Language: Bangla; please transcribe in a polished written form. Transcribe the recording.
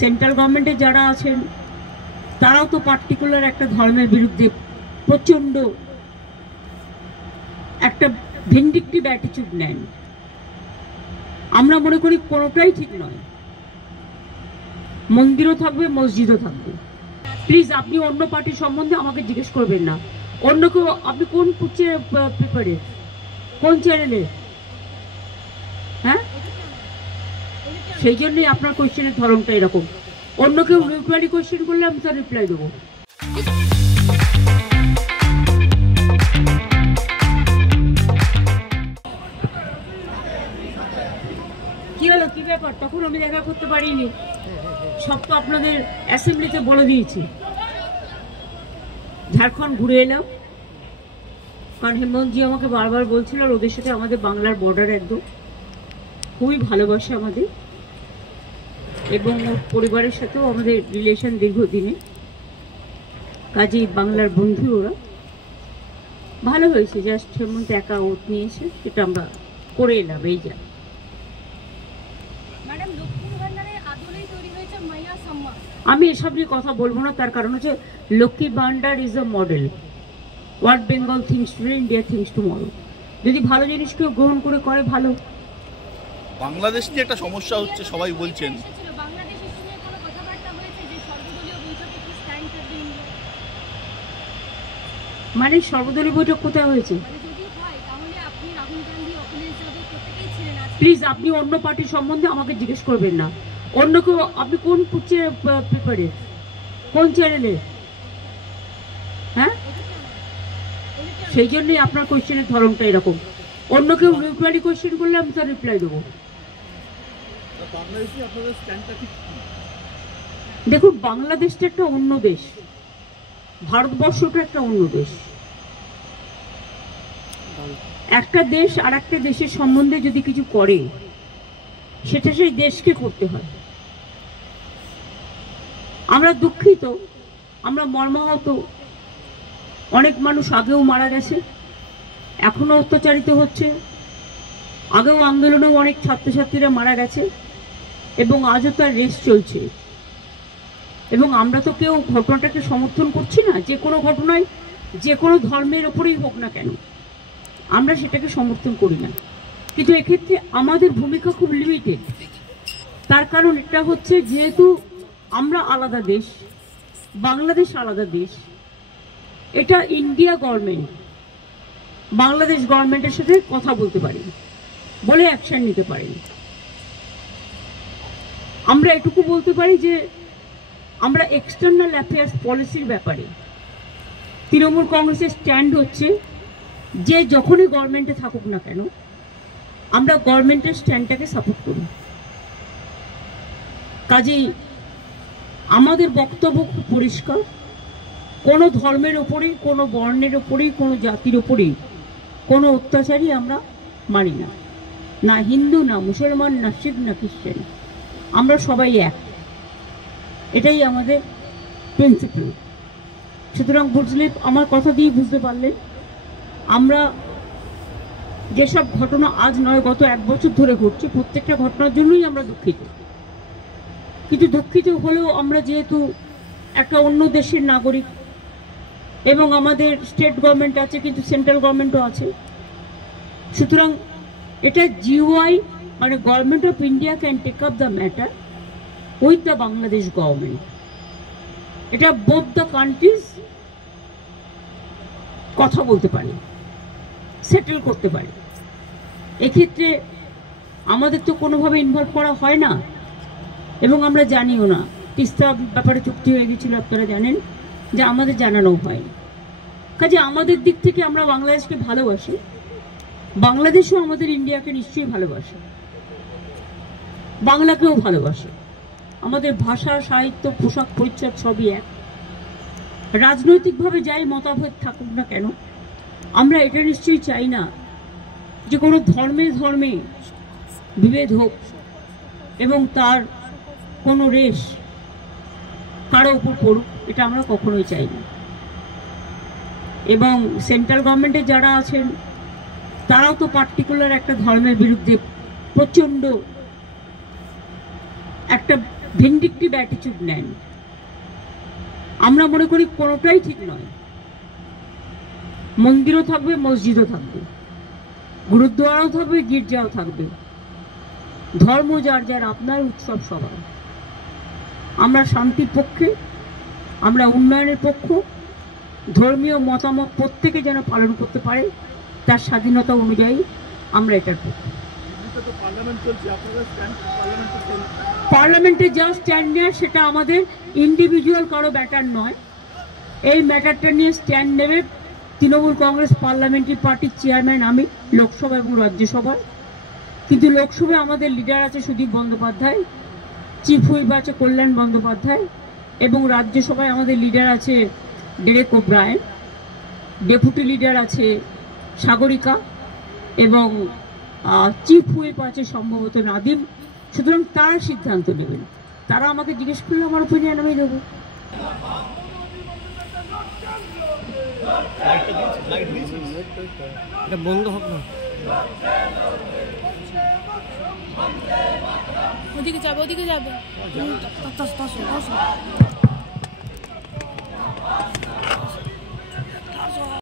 সেন্ট্রাল গভর্নমেন্টে যারা আছেন তারাও তো পার্টিকুলার একটা ধর্মের বিরুদ্ধে প্রচন্ড একটা ভিন্ডিকটিভ অ্যাটিটিউড নেন। আমরা মনে করি কোনোটাই ঠিক নয়। মন্দিরও থাকবে, মসজিদও থাকবে। প্লিজ আপনি অন্য পার্টির সম্বন্ধে আমাকে জিজ্ঞেস করবেন না। অন্য কেউ, আপনি কোন পেপারে, কোন চ্যানেলে? হ্যাঁ, সেই জন্যই আপনার কোয়েশ্চেনের ধরনটা এরকম। অন্য কেউ নিউট্রালি কোয়েশ্চেন করলে আমি তার রিপ্লাই দেবো। কি হলো, কি ব্যাপার? তখন আমি দেখা করতে পারিনি, সব তো আপনাদের অ্যাসেম্বলিতে বলে দিয়েছি। ঝাড়খণ্ড ঘুরে এলাম, কারণ হেমন্তজি আমাকে বারবার বলছিল আর ওদের সাথে আমাদের বাংলার বর্ডার একদম খুবই ভালোবাসে আমাদের, এবং ওর পরিবারের সাথেও আমাদের রিলেশন দীর্ঘদিনে, কাজেই বাংলার বন্ধু ওরা। ভালো হয়েছে, জাস্ট হেমন্ত একা ওত নিয়েছে, সেটা আমরা করে এলাম। এই যা আমি এসব নিয়ে কথা বলবো না, তার কারণ হচ্ছে Lakshmi Bhandar is a model. What Bengal thinks today, India thinks tomorrow. যদি ভালো জিনিস কেউ গ্রহণ করে ভালো। বাংলাদেশ নিয়ে একটা সমস্যা হচ্ছে, সবাই বলছেন। মানে সর্বদলীয় বৈঠক কোথায় হয়েছে? প্লিজ আপনি অন্য পার্টির সম্বন্ধে আমাকে জিজ্ঞেস করবেন না। অন্য কেউ, আপনি কোন পেপারে, কোন চ্যানেলে? হ্যাঁ, সেই জন্যই আপনার কোয়েশ্চেনের ধরনটা এরকম। অন্য কেউ নিউট্রালি কোয়েশ্চেন করলে আমি তার রিপ্লাই দেবো। দেখুন, বাংলাদেশটা একটা অন্য দেশ, ভারতবর্ষটা একটা অন্য দেশ। একটা দেশ আর একটা দেশের সম্বন্ধে যদি কিছু করে, সেটা সেই দেশকে করতে হয়। আমরা দুঃখিত, আমরা মর্মাহত। অনেক মানুষ আগেও মারা গেছে, এখনো অত্যাচারিত হচ্ছে। আগেও আন্দোলনেও অনেক ছাত্রছাত্রীরা মারা গেছে, এবং আজও তার রেস চলছে। এবং আমরা তো কেউ ঘটনাটাকে সমর্থন করছি না। যে কোনো ঘটনায়, যে কোনো ধর্মের ওপরেই হোক না কেন, আমরা সেটাকে সমর্থন করি না। কিন্তু এক্ষেত্রে আমাদের ভূমিকা খুব লিমিটেড। তার কারণ এটা হচ্ছে, যেহেতু আমরা আলাদা দেশ, বাংলাদেশ আলাদা দেশ, এটা ইন্ডিয়া গভর্নমেন্ট বাংলাদেশ গভর্নমেন্টের সাথে কথা বলতে পারি, বলে অ্যাকশন নিতে পারি। আমরা এটুকু বলতে পারি যে আমরা এক্সটার্নাল অ্যাফেয়ার্স পলিসির ব্যাপারে তৃণমূল কংগ্রেসের স্ট্যান্ড হচ্ছে যে যখনই গভর্নমেন্টে থাকুক না কেন, আমরা গভর্নমেন্টের স্ট্যান্ডটাকে সাপোর্ট করি। কাজেই আমাদের বক্তব্য খুব পরিষ্কার। কোনো ধর্মের ওপরেই, কোনো বর্ণের ওপরেই, কোনো জাতির ওপরেই কোনো অত্যাচারই আমরা মানি না। না হিন্দু, না মুসলমান, না শিখ, না খ্রিস্টান, আমরা সবাই এক। এটাই আমাদের প্রিন্সিপাল। সুতরাং বুঝলে, আমার কথা দিয়ে বুঝতে পারলেন, আমরা যেসব ঘটনা আজ নয় গত 1 বছর ধরে ঘটছে, প্রত্যেকটা ঘটনার জন্যই আমরা দুঃখিত। কিন্তু দুঃখিত হলেও আমরা যেহেতু একটা অন্য দেশের নাগরিক, এবং আমাদের স্টেট গভর্নমেন্ট আছে, কিন্তু সেন্ট্রাল গভর্নমেন্টও আছে, সুতরাং এটা জিওআই মানে government of India can take up the matter with the Bangladesh government. এটা বোথ দ্য কান্ট্রিজ কথা বলতে পারে, সেটেল করতে পারে। এক্ষেত্রে আমাদের তো কোনোভাবে ইনভলভ করা হয় না, এবং আমরা জানিও না। তিস্তা ব্যাপারে চুক্তি হয়ে গেছিল, আপনারা জানেন, যে আমাদের জানানো হয়। কাজে আমাদের দিক থেকে আমরা বাংলাদেশকে ভালোবাসি, বাংলাদেশও আমাদের ইন্ডিয়াকে নিশ্চয়ই ভালোবাসে, বাংলাকেও ভালোবাসে। আমাদের ভাষা, সাহিত্য, পোশাক পরিচ্ছদ সবই এক। রাজনৈতিকভাবে যাই মতভেদ থাকুক না কেন, আমরা এটা নিশ্চয়ই চাই না যে কোনো ধর্মে ধর্মে বিভেদ হোক, এবং তার কোনো রেশ কারো উপর পড়ুক, এটা আমরা কখনোই চাই না। এবং সেন্ট্রাল গভর্নমেন্টে যারা আছেন তারাও তো পার্টিকুলার একটা ধর্মের বিরুদ্ধে প্রচন্ড একটা ভিন্ডিকটিভ অ্যাটিটিউড নেন। আমরা মনে করি কোনোটাই ঠিক নয়। মন্দিরও থাকবে, মসজিদও থাকবে, গুরুদ্বারাও থাকবে, গির্জাও থাকবে। ধর্ম যার যার আপনার, উৎসব সবার। আমরা শান্তির পক্ষে, আমরা উন্নয়নের পক্ষ। ধর্মীয় মতামত প্রত্যেকে যেন পালন করতে পারে তার স্বাধীনতা অনুযায়ী, আমরা এটার পক্ষে। পার্লামেন্টে যা স্ট্যান্ড নেয় সেটা আমাদের ইন্ডিভিজুয়াল কারো ব্যাটার নয়। এই ম্যাটারটা নিয়ে স্ট্যান্ড নেবে তৃণমূল কংগ্রেস পার্লামেন্টারি পার্টির চেয়ারম্যান আমি, লোকসভা এবং রাজ্যসভায়। কিন্তু লোকসভায় আমাদের লিডার আছে সুদীপ বন্দ্যোপাধ্যায়, চিফ হুইপ আছে কল্যাণ বন্দ্যোপাধ্যায়, এবং রাজ্যসভায় আমাদের লিডার আছে ডেরেক ওব্রায়েন, ডেপুটি লিডার আছে সাগরিকা, এবং চিফ হুইপ আছে সম্ভবত নাদিম। সুতরাং তারা সিদ্ধান্ত নেবেন। তারা আমাকে জিজ্ঞেস করলে আমার ওপিনিয়ন আমি দেবো। এটা বন্ধ হোক না। ওদিকে যাবে